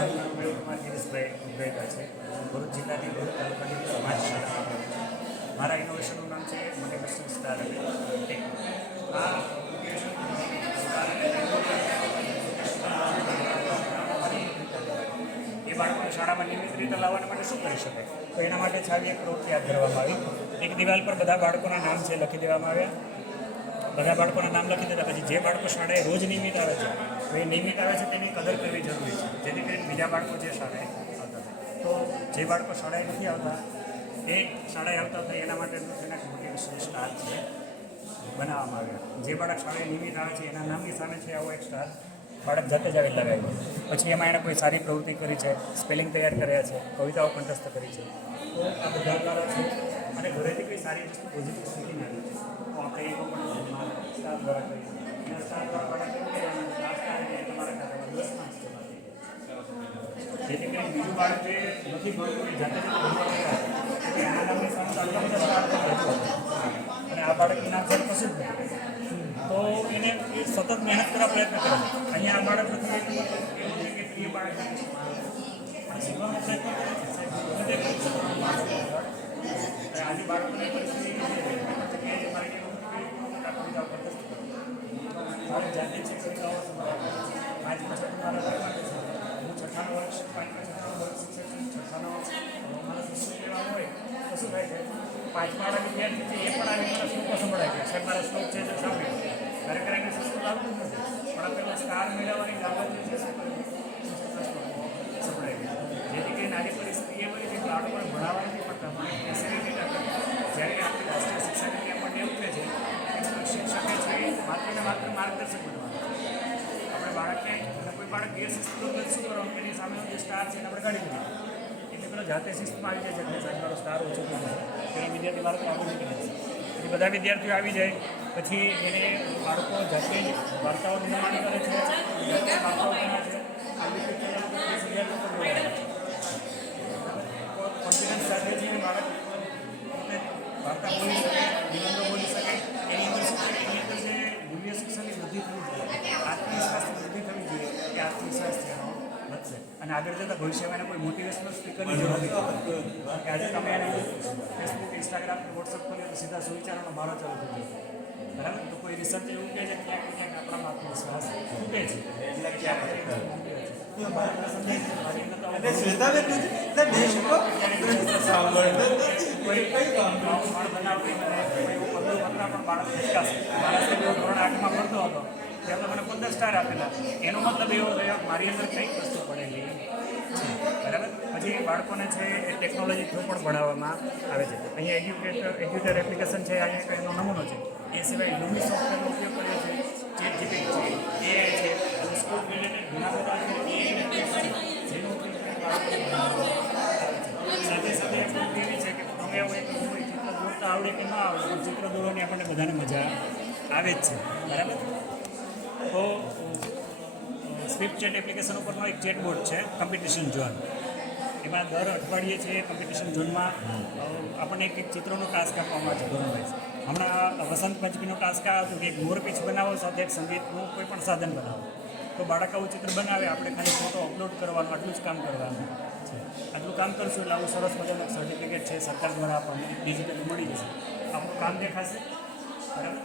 મારું પ્રયોગમાં ગિરીશભાઈ ગયેલા છે. ભરૂચ જિલ્લાની ભરૂચ તાલુકાની સમાજ શાળા. મારા ઇનોવેશનનું નામ છે મોટિવેશન સ્ટાર. આ એ બાળકોને શાળામાં નિયમિત રીતે લાવવા માટે શું કરી શકે? તો એના માટે છાવી એક પ્રવૃત્તિ હાથ ધરવામાં આવી. એક દિવાલ પર બધા બાળકોના નામ છે લખી દેવામાં આવ્યા. બધા બાળકોના નામ લખી દીધા પછી જે બાળકો શાળાએ રોજ નિયમિત આવે છે તો એ નિયમિત આવે છે તેની કદર કરવી જરૂરી છે, જેથી કરીને બીજા બાળકો જે શાળાએ આવતા થાય. તો જે બાળકો શાળાએ નથી આવતા એ શાળાએ આવતા થાય એના માટે એના મોટિવેશન સ્ટાર છે બનાવવામાં આવ્યા. જે બાળક શાળાએ નિયમિત આવે છે એના નામની સામે છે આવો એક સ્ટાર બાળક જાતે જ આવી લગાવ્યો. પછી એમાં એણે કોઈ સારી પ્રવૃત્તિ કરી છે, સ્પેલિંગ તૈયાર કર્યા છે, કવિતાઓ કંઠસ્થ કરી છે. તો આ બધા દ્વારા છે અને ઘરેથી કોઈ સારી વસ્તુ પોઝિટિવ શીખીને આવી છે. તો આપણે એ પણ સ્ટાર દ્વારા કરીએ. એના સ્ટાર દ્વારા બાળક એવું કહેવાનું કે આ સ્ટાર એટલે તમારા ખાતામાં 10 માર્ક્સ જમા થઈ જાય. જેથી કરીને બીજું બાળક જે નથી ભણતું એ જાતે જ ભણવા ગયા એટલે એના નામની સામે આટલા બધા સ્ટાર પણ અને આ બાળક ઇનામ સર કશું જ નથી. તો એને એ સતત મહેનત કરવા પ્રયત્ન કરે. અહીંયા આ બાળક નથી એવું નથી કે પ્રિય બાળક પણ શીખવાનો પ્રયત્ન કરે છે. આજે બાળકોને પરિસ્થિતિ મારે જાતે છે કવિતાઓ આજ પછી મારા હું છઠ્ઠાનો વર્ષ છઠ્ઠાનો મારા શિક્ષક એવા હોય તો શું થાય છે, પાંચમાળા વિદ્યાર્થી છે એ પણ આવી મારા શ્લોકો સંભળાય છે. સાહેબ મારા શ્લોક છે જે સાંભળ્યો ખરેખર એને સંસ્કૃત આવતું જ નથી, પણ પેલો સ્ટાર મેળવવાની લાગત જે છે સંભળાય છે. જેથી કરીને આવી પરિસ્થિતિ એ બની છે કે બાળકોને ભણાવવાની નહીં પડતા મને ફેસિલિટી નથી. જ્યારે આપણી રાષ્ટ્રીય શિક્ષણ નીતિ આપણને એવું કહે છે કે શિક્ષકે છે માત્ર ને માત્ર માર્ગદર્શક બનવાનું. આપણે બાળકને કોઈ બાળક ગેરશિસ્ત શું કરવાનું એની સામે જે સ્ટાર છે એને આપણે કાઢી દઈએ એટલે પેલો જાતે શિસ્તમાં આવી જાય છે. એટલે સાહેબ મારો સ્ટાર ઓછો થઈ જાય પેલો વિદ્યાર્થી બાળક આગળ નીકળી જશે. એટલે બધા વિદ્યાર્થીઓ આવી જાય પછી એને બાળકો જાતે જ વાર્તાઓ નિર્માણ કરે છે, જાતે વાર્તાઓ બને છે. આ રીતે કોન્ફિડન્સ સાથે છે બાળક પોતે વાર્તા બોલી શકે, નિબંધો બોલી શકે. એની અંદર જે મૂલ્ય શિક્ષણની વૃદ્ધિ થવી જોઈએ, આત્મવિશ્વાસની વૃદ્ધિ થવી જોઈએ કે આત્મવિશ્વાસ છે એનો વધશે અને આગળ જતાં ભવિષ્યમાં એને કોઈ મોટિવેશનલ સ્પીકરની જરૂર નથી. કે આજે તમે એને ફેસબુક, ઇન્સ્ટાગ્રામ કે વોટ્સઅપ ખોલ્યો તો સીધા સુવિચારોનો મારો ચાલુ થઈ ગયો. બરાબર? તો કોઈ રિસર્ચ એવું કહે છે કે ક્યાંક ને ક્યાંક આપણામાં આત્મવિશ્વાસ તૂટે છે. એટલે ક્યાંક ધોરણ 8માં ભણતો હતો ત્યારે મને 15 સ્ટાર આપેલા. એનો મતલબ એવો થયો મારી અંદર કંઈક વસ્તુ પડેલી છે. બરાબર? પછી બાળકોને છે એ ટેકનોલોજી થ્રુ પણ ભણાવવામાં આવે છે. અહીંયા એડ્યુટર એપ્લિકેશન છે, અહીંયા એનો નમૂનો છે. એ સિવાય લૂમી સોફ્ટવેરનો ઉપયોગ કર્યો છે, ChatGPT છે, AI છે, સ્કૂલ રિલેટેડ ઘણા બધા જેનો ઉપયોગ સાથે સાથે એવી છે કે તમે એવું એક ચિત્ર દોરતા આવડે કે ના આવડે પણ ચિત્ર દોરવાની આપણને બધાને મજા આવે જ છે. બરાબર? તો સ્વિફ્ટચેટ એપ્લિકેશન ઉપરનો એક ચેટબોટ છે કોમ્પિટિશન ઝોન. એમાં દર અઠવાડિયે છે કોમ્પિટિશન ઝોનમાં આપણને એક ચિત્રોનો ટાસ્ક આપવામાં આવે છે ધોરણ વાઇઝ. હમણાં વસંત પંચમીનો ટાસ્ક આવ્યો હતો કે એક મોરપીંછ બનાવો સાથે એક સંગીતનું કોઈ પણ સાધન બનાવો. તો બાળક આવું ચિત્ર બનાવે, આપણે ખાલી ફોટો અપલોડ કરવાનું, આટલું જ કામ કરવાનું છે. આટલું કામ કરશું એટલે આવું સરસ મજાનું સર્ટિફિકેટ છે સરકાર દ્વારા આપણને ડિજિટલી મળી જશે. આપણું કામ દેખાશે. બરાબર?